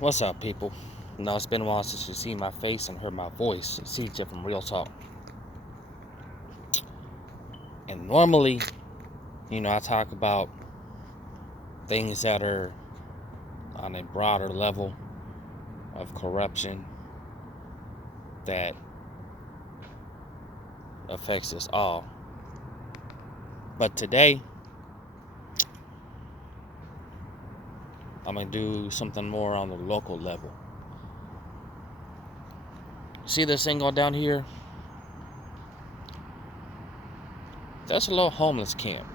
What's up, people? No, it's been a while since you've seen my face and heard my voice. It's CJ from Real Talk. And normally, I talk about things that are on a broader level of corruption that affects us all. But today, I'm going to do something more on the local level. See this thing go down here? That's a little homeless camp.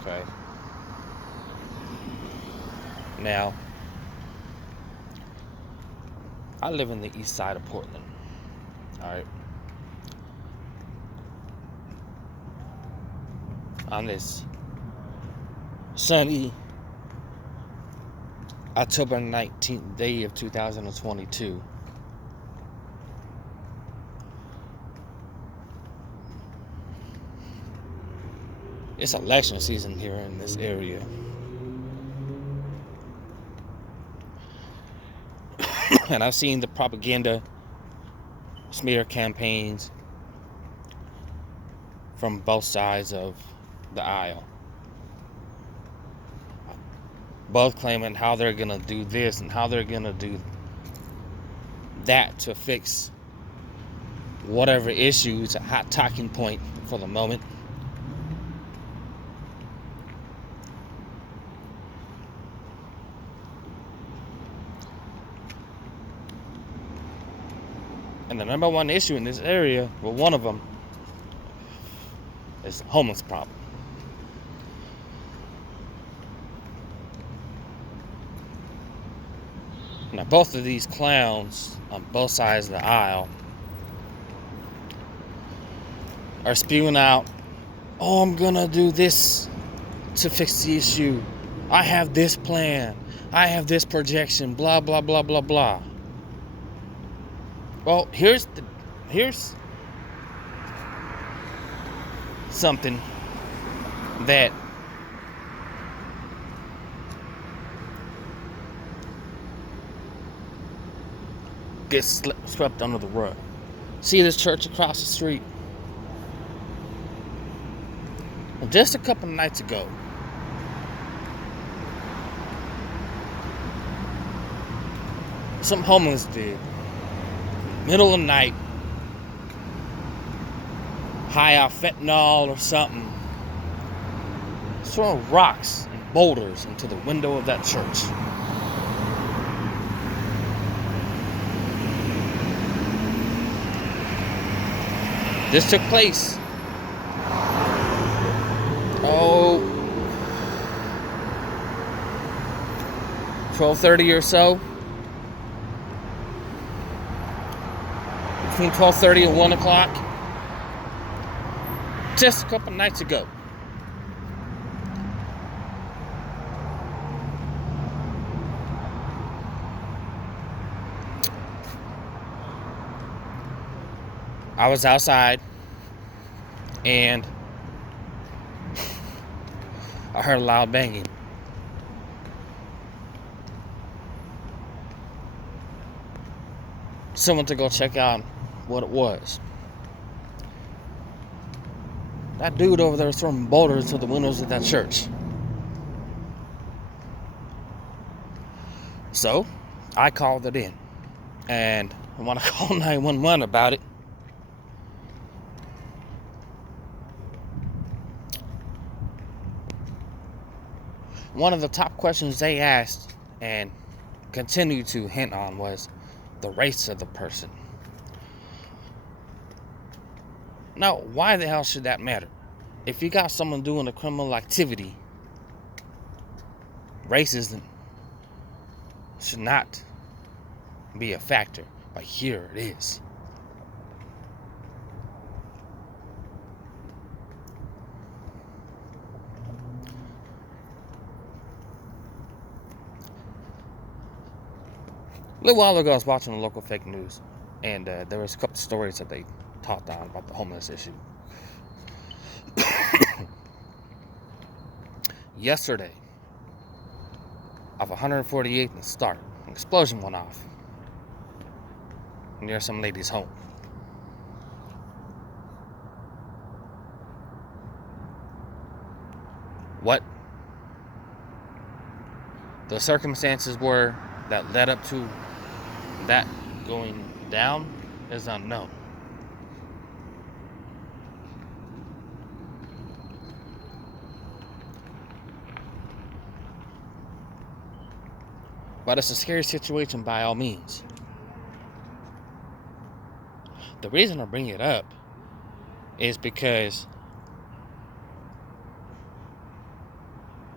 Okay. Now, I live in the east side of Portland. Alright. On this sunny October 19th day of 2022. It's election season here in this area. And I've seen the propaganda smear campaigns from both sides of the aisle. Both claiming how they're going to do this and how they're going to do that to fix whatever issue is a hot talking point for the moment. And the number one issue in this area, well, one of them, is the homeless problem. Now, both of these clowns on both sides of the aisle are spewing out, oh, I'm gonna do this to fix the issue. I have this plan. I have this projection, blah, blah, blah, blah, blah. Well, here's something that gets swept under the rug. See this church across the street? Just a couple of nights ago, some homeless did, middle of the night, high off fentanyl or something, throwing rocks and boulders into the window of that church. This took place 12:30 or so. Between 12:30 and 1 o'clock. Just a couple nights ago. I was outside and I heard a loud banging. Someone to go check out what it was. That dude over there throwing boulders to the windows of that church. So, I called it in. And I want to call 911 about it. One of the top questions they asked and continued to hint on was the race of the person. Now, why the hell should that matter? If you got someone doing a criminal activity, racism should not be a factor, but here it is. A little while ago, I was watching the local fake news, and there was a couple stories that they talked on about the homeless issue. Yesterday, off 148th and Start. An explosion went off near some lady's home. What the circumstances were that led up to that going down is unknown. But it's a scary situation by all means. The reason I bring it up is because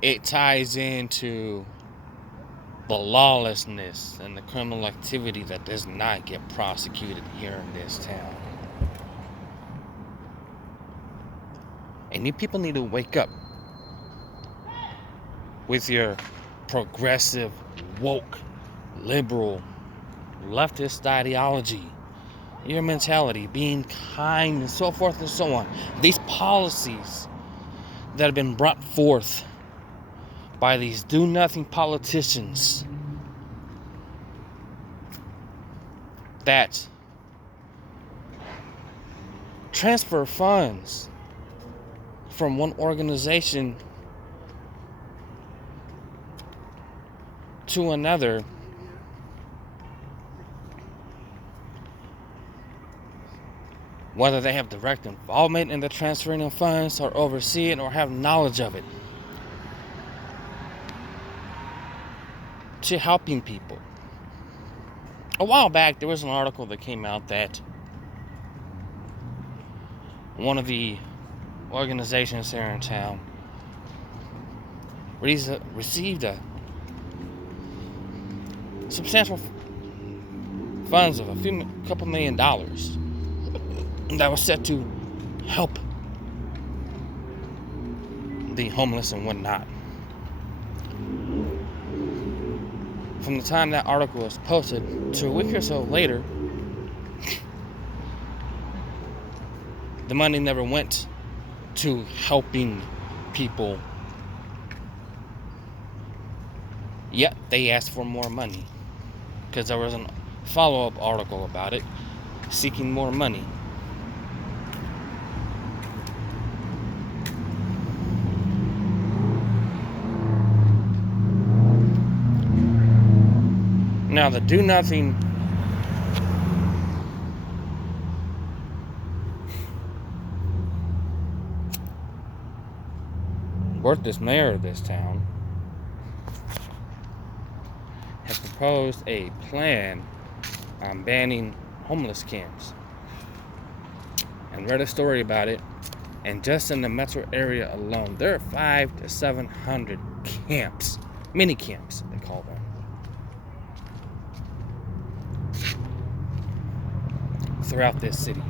it ties into the lawlessness and the criminal activity that does not get prosecuted here in this town. And you people need to wake up with your progressive, woke, liberal, leftist ideology, your mentality, being kind and so forth and so on. These policies that have been brought forth by these do-nothing politicians that transfer funds from one organization to another, whether they have direct involvement in the transferring of funds or oversee it or have knowledge of it, to helping people. A while back, there was an article that came out that one of the organizations here in town received a substantial funds of a couple $1 million that was set to help the homeless and whatnot. From the time that article was posted to a week or so later, the money never went to helping people. Yet they asked for more money because there was a follow-up article about it, seeking more money. Now, the do-nothing worthless mayor of this town has proposed a plan on banning homeless camps. And read a story about it, and just in the metro area alone, there are 500 to 700 camps, mini camps, they call them, throughout this city.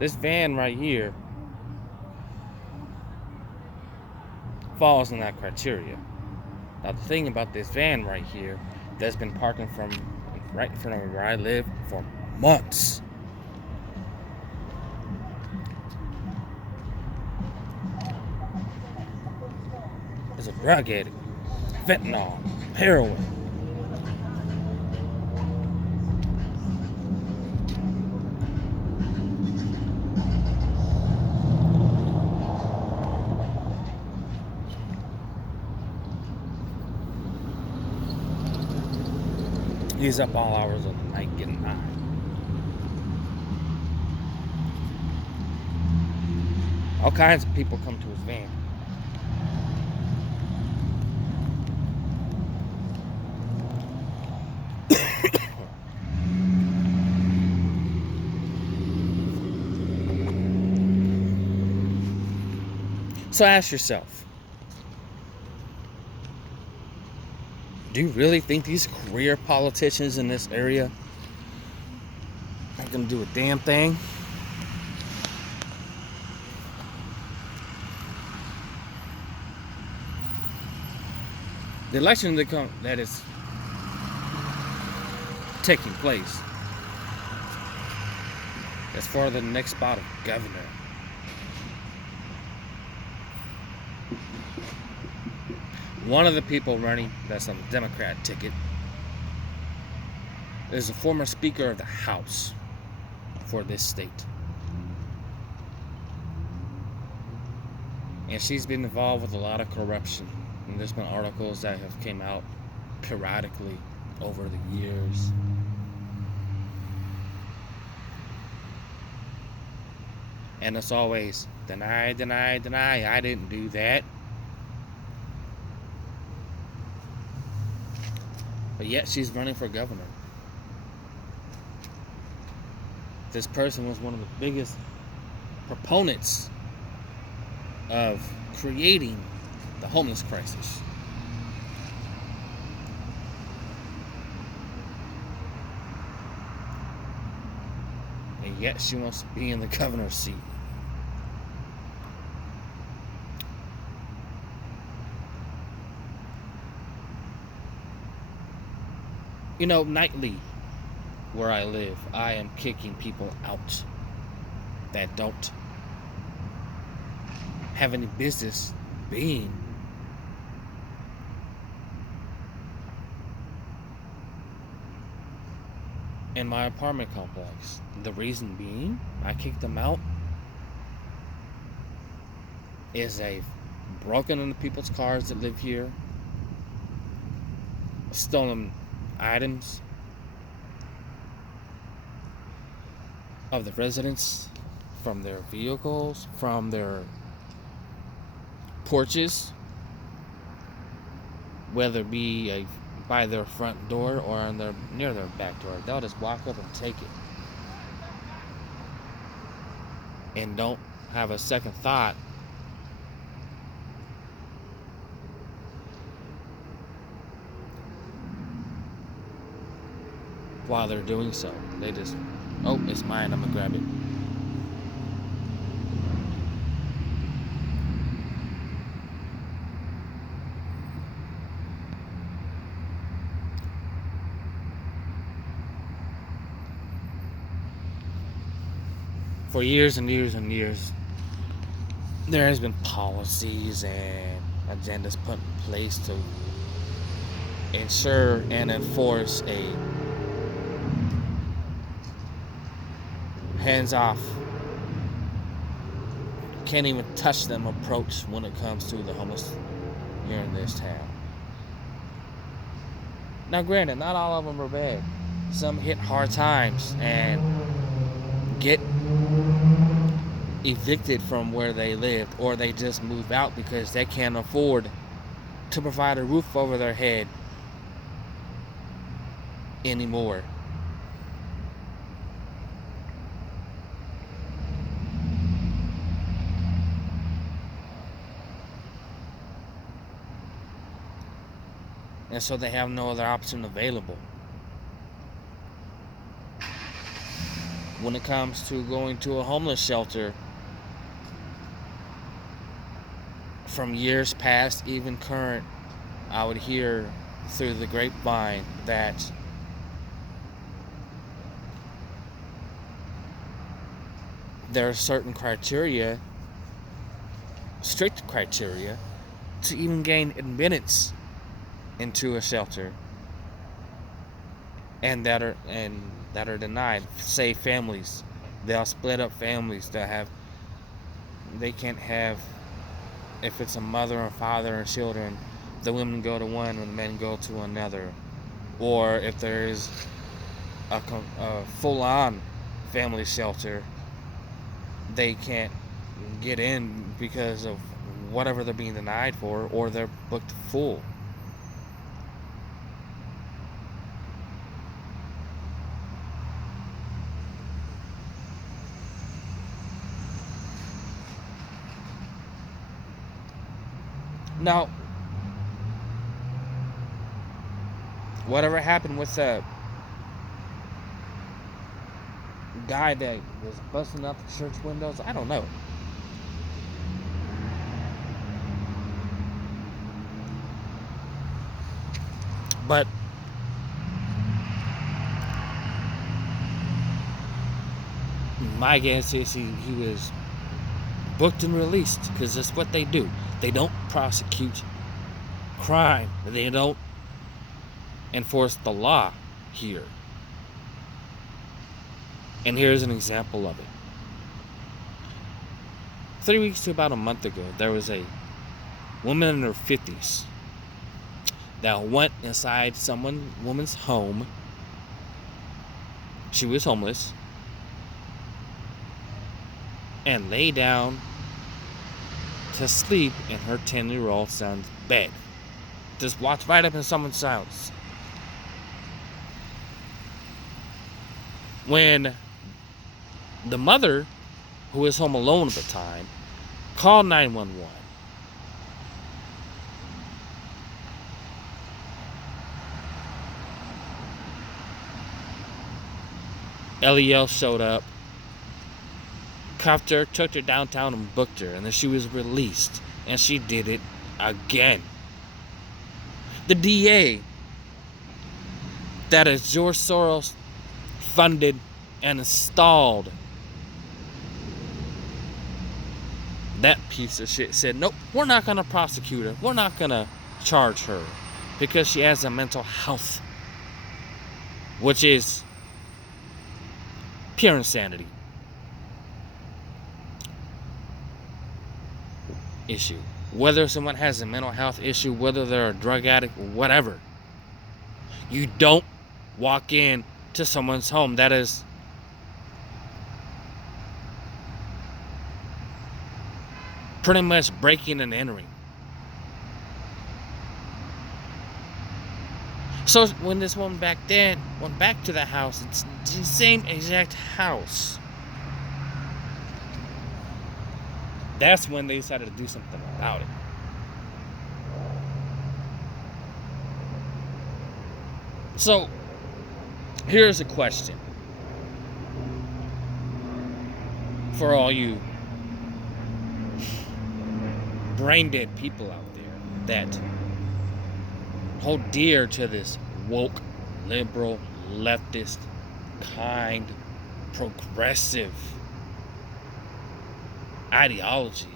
This van right here falls in that criteria. Now, the thing about this van right here that's been parking from right in front of where I live for months is a drug addict, fentanyl, heroin. He's up all hours of the night getting high. All kinds of people come to his van. So ask yourself, do you really think these career politicians in this area are going to do a damn thing? The election that is taking place as far as the next spot of governor One of the people running, that's on the Democrat ticket, is a former Speaker of the House for this state. And she's been involved with a lot of corruption. And there's been articles that have came out periodically over the years. And it's always, deny, deny, deny, I didn't do that. But yet she's running for governor. This person was one of the biggest proponents of creating the homeless crisis. And yet she wants to be in the governor's seat. You know, nightly, where I live, I am kicking people out that don't have any business being in my apartment complex. The reason being I kicked them out is they've broken into people's cars that live here, stolen items of the residents from their vehicles, from their porches, whether it be by their front door or near their back door. They'll just walk up and take it and don't have a second thought while they're doing so. They just, oh, it's mine, I'm gonna grab it. For years and years and years, there has been policies and agendas put in place to ensure and enforce a hands-off, can't even touch them approach when it comes to the homeless here in this town. Now granted, not all of them are bad. Some hit hard times and get evicted from where they lived, or they just move out because they can't afford to provide a roof over their head anymore. And so they have no other option available. When it comes to going to a homeless shelter, from years past, even current, I would hear through the grapevine that there are certain criteria, strict criteria, to even gain admittance into a shelter, and that are denied. Say families, they'll split up families that have, they can't have, if it's a mother or father and children, the women go to one and the men go to another. Or if there is a full-on family shelter, they can't get in because of whatever they're being denied for, or they're booked full. Now, whatever happened with the guy that was busting out the church windows, I don't know. But my guess is he was booked and released, because that's what they do. They don't prosecute crime. They don't enforce the law here. And here's an example of it. 3 weeks to about a month ago, there was a woman in her 50s that went inside woman's home. She was homeless, and lay down to sleep in her 10-year-old son's bed. Just walked right up in someone's house. When the mother, who was home alone at the time, called 911, LEL showed up, cuffed her, took her downtown and booked her, and then she was released, and she did it again. The DA that is George Soros funded and installed, that piece of shit said, nope, we're not going to prosecute her. We're not going to charge her because she has a mental health, which is pure insanity issue. Whether someone has a mental health issue, whether they're a drug addict, whatever, you don't walk in to someone's home. That is pretty much breaking and entering. So when this woman back then went back to the house, it's the same exact house. That's when they decided to do something about it. So here's a question for all you brain dead people out there that hold dear to this woke, liberal, leftist, kind, progressive ideology.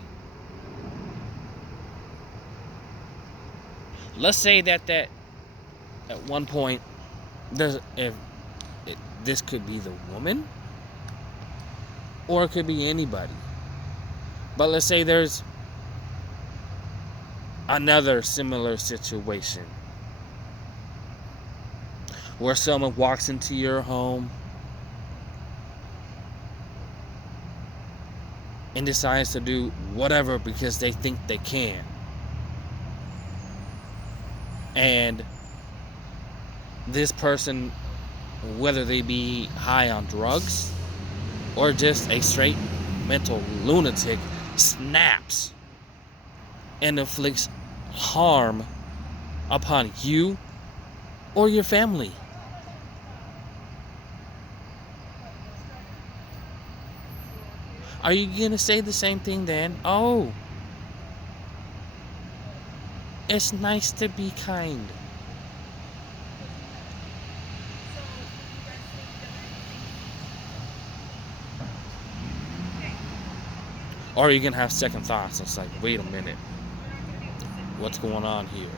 Let's say that at one point this could be the woman, or it could be anybody. But let's say there's another similar situation where someone walks into your home and decides to do whatever because they think they can. And this person, whether they be high on drugs or just a straight mental lunatic, snaps and inflicts harm upon you or your family. Are you going to say the same thing then? Oh, it's nice to be kind. Or are you going to have second thoughts? It's like, wait a minute. What's going on here?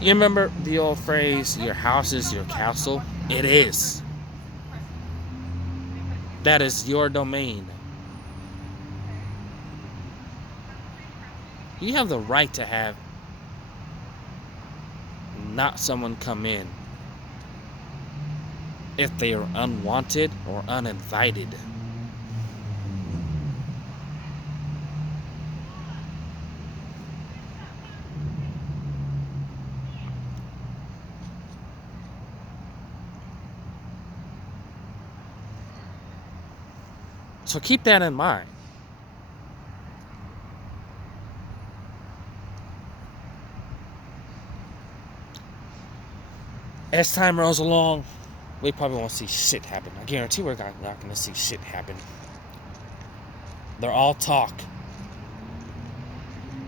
You remember the old phrase, your house is your castle? It is. That is your domain. You have the right to have not someone come in if they are unwanted or uninvited. So keep that in mind. As time rolls along, we probably won't see shit happen. I guarantee we're not going to see shit happen. They're all talk.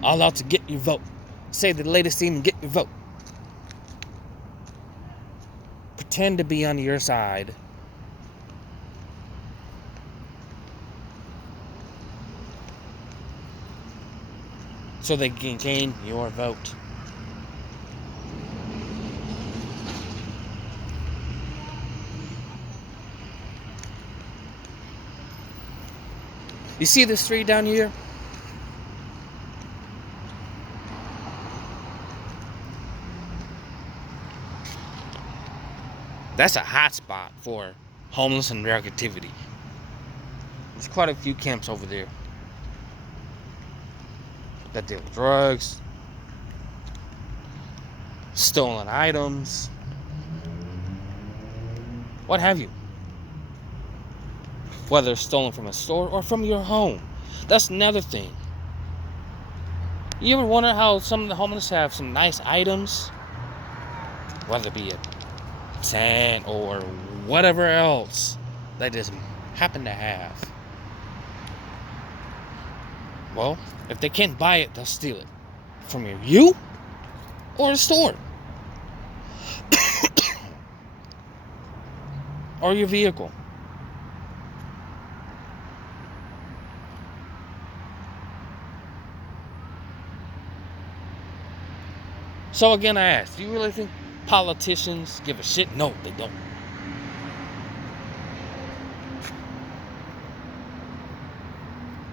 All out to get your vote. Say the latest thing and get your vote. Pretend to be on your side. so they can gain your vote. You see this street down here? That's a hot spot for homeless and drug activity. There's quite a few camps over there that deal with drugs, stolen items, what have you. Whether it's stolen from a store or from your home. That's another thing. You ever wonder how some of the homeless have some nice items? Whether it be a tent or whatever else they just happen to have. Well, if they can't buy it, they'll steal it. From you or a store. Or your vehicle. So again, I ask, do you really think politicians give a shit? No, they don't.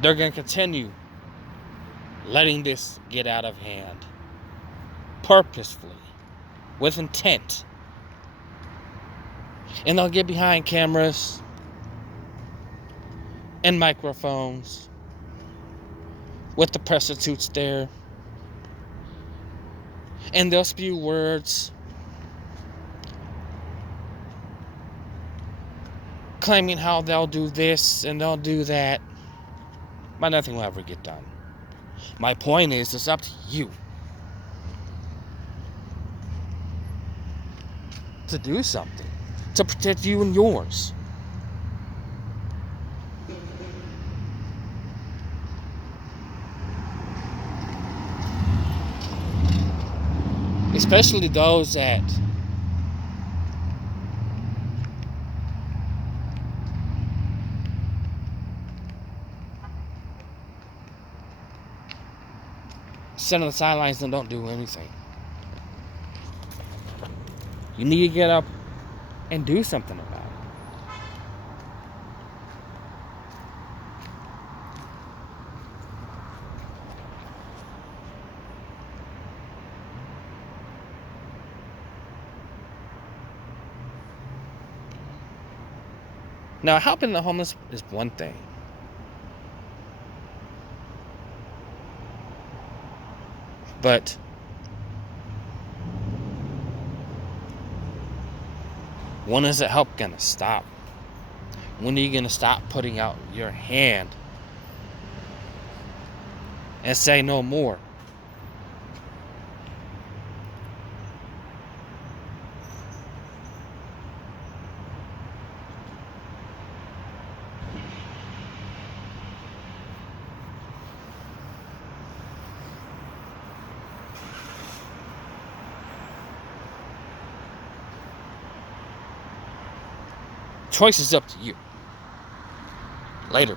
They're going to continue letting this get out of hand. Purposefully. With intent. And they'll get behind cameras and microphones with the prostitutes there. And they'll spew words claiming how they'll do this and they'll do that. But nothing will ever get done. My point is, it's up to you to do something to protect you and yours. Especially those that sit on the sidelines and don't do anything. You need to get up and do something about it. Now, helping the homeless is one thing. But when is the help gonna stop? When are you gonna stop putting out your hand and say no more? Choice is up to you. Later.